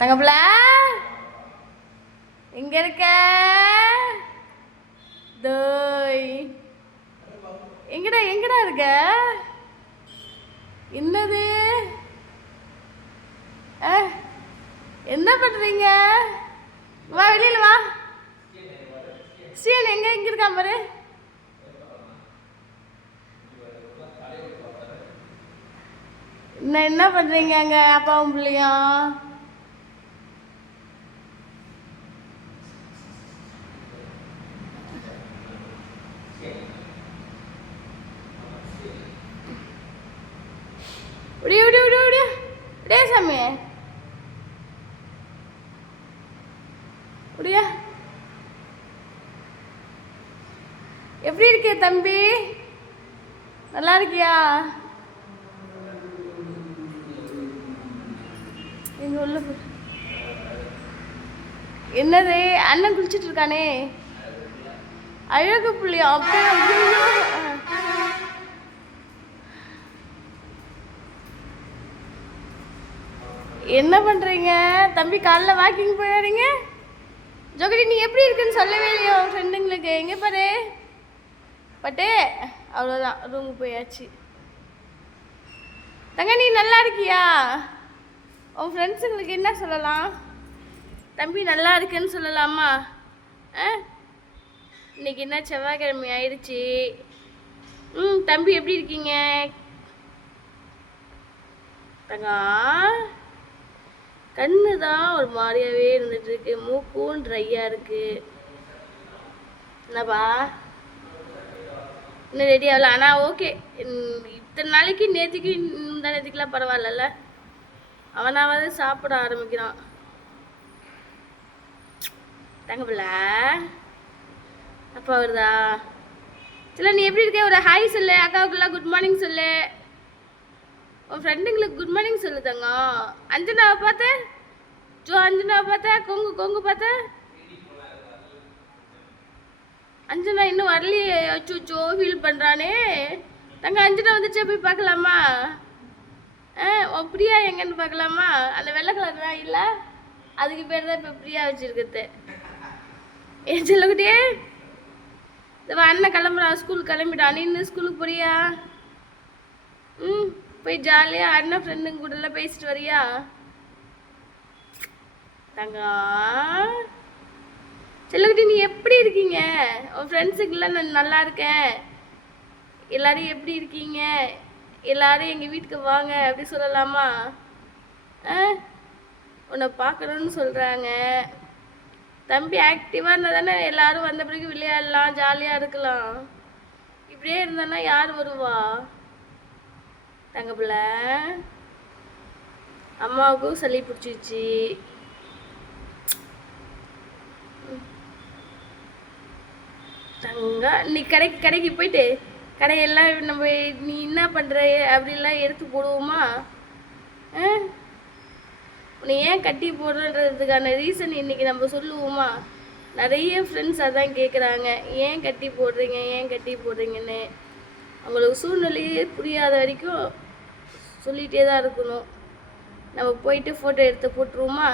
தங்கப்பிள்ள எங்க இருக்க? தோய் எங்கடா எங்கடா இருக்க? என்னது? என்ன பண்றீங்க? வா வெளியில வா. ஸ்ரீன் எங்க இருக்கான் பாரு. என்ன பண்றீங்க அங்க அப்பாவும் பிள்ளையும்? சாமி எப்படி இருக்கிய தம்பி? நல்லா இருக்கியா? எங்க உள்ள என்னது? அண்ணன் குளிச்சிட்டு இருக்கானே, அழகு புள்ளியா? அப்படியே என்ன பண்றீங்க தம்பி? காலைல வாக்கிங் போயிடுறீங்க. ஜோகடி நீ எப்படி இருக்குன்னு சொல்லவே இல்லையோ ஃப்ரெண்டுங்களுக்கு. எங்கே பாரு பட்டு. அவ்வளோதான், ரூமுக்கு போயாச்சு. தங்க நீ நல்லா இருக்கியா? உன் ஃப்ரெண்ட்ஸுங்களுக்கு என்ன சொல்லலாம்? தம்பி நல்லா இருக்குன்னு சொல்லலாமா? இன்னைக்கு என்ன செவ்வாய்க்கிழமை ஆயிடுச்சு. தம்பி எப்படி இருக்கீங்க தங்கா? கண்ணு தான் ஒரு மாதிரியாவே இருந்துட்டு இருக்கு, மூக்கும் ட்ரையா இருக்கு. என்னப்பா இன்னும் ரெடி ஆகல? ஆனால் ஓகே, இத்தனை நாளைக்கு நேற்றுக்கு இந்த நேற்றுக்குலாம் பரவாயில்லல்ல. அவனாவது சாப்பிட ஆரம்பிக்கிறான். தங்கப்பிள்ள அப்பா வருதா? சரி நீ எப்படி இருக்க? ஒரு ஹாய் சொல்லு. அக்காவுக்குலாம் குட் மார்னிங் சொல்லு. உன் ஃப்ரெண்டுங்களுக்கு குட் மார்னிங் சொல்லு தங்க. அஞ்சனாவை பார்த்த ஜோ, அஞ்சனாவை பார்த்த கொங்கு பார்த்த அஞ்சனா இன்னும் வரலையே. அச்சோ ஃபீல் பண்ணுறானே தங்க. அஞ்சனா வந்துச்சே, போய் பார்க்கலாமா? பிரியா எங்கன்னு பார்க்கலாமா? அந்த வெள்ளை கலர் தான் இல்லை, அதுக்கு பேர் தான் இப்போ பிரியா வச்சுருக்குது. ஏன் சொல்லக்கிட்டே இந்த அண்ணன் கிளம்புறான், ஸ்கூல் கிளம்பிட்டான். நீ இன்னும் ஸ்கூலுக்கு போறியா? போய் ஜாலியாக அண்ணன் ஃப்ரெண்டுங்க கூடலாம் பேசிட்டு வரியா தங்கா? செல்லக்குட்டி நீ எப்படி இருக்கீங்க? உன் ஃப்ரெண்ட்ஸுக்கெல்லாம் நான் நல்லா இருக்கேன். எல்லாரும் எப்படி இருக்கீங்க? எல்லாரும் எங்கள் வீட்டுக்கு வாங்க அப்படி சொல்லலாமா? உன்னை பார்க்கணுன்னு சொல்கிறாங்க. தம்பி ஆக்டிவாக இருந்தால் தானே எல்லாரும் வந்த பிறகு விளையாடலாம், ஜாலியாக இருக்கலாம். இப்படியே இருந்தானா யார் வருவா தங்கப்பிள்ள? அம்மாவுக்கும் சளி பிடிச்சிச்சு. தங்க நீ கடைக்கு போயிட்டு கடையெல்லாம் நம்ம நீ என்ன பண்ணுற அப்படிலாம் எடுத்து போடுவோமா? உன்னை ஏன் கட்டி போடுறன்றதுக்கான ரீசன் இன்றைக்கி நம்ம சொல்லுவோமா? நிறைய ஃப்ரெண்ட்ஸ் அதான் கேட்குறாங்க, ஏன் கட்டி போடுறீங்கன்னு. அவங்களுக்கு சூழ்நிலையே புரியாத வரைக்கும் சொல்லிகிட்டே தான் இருக்கணும். நம்ம போயிட்டு ஃபோட்டோ எடுத்து போட்டுருவோமா?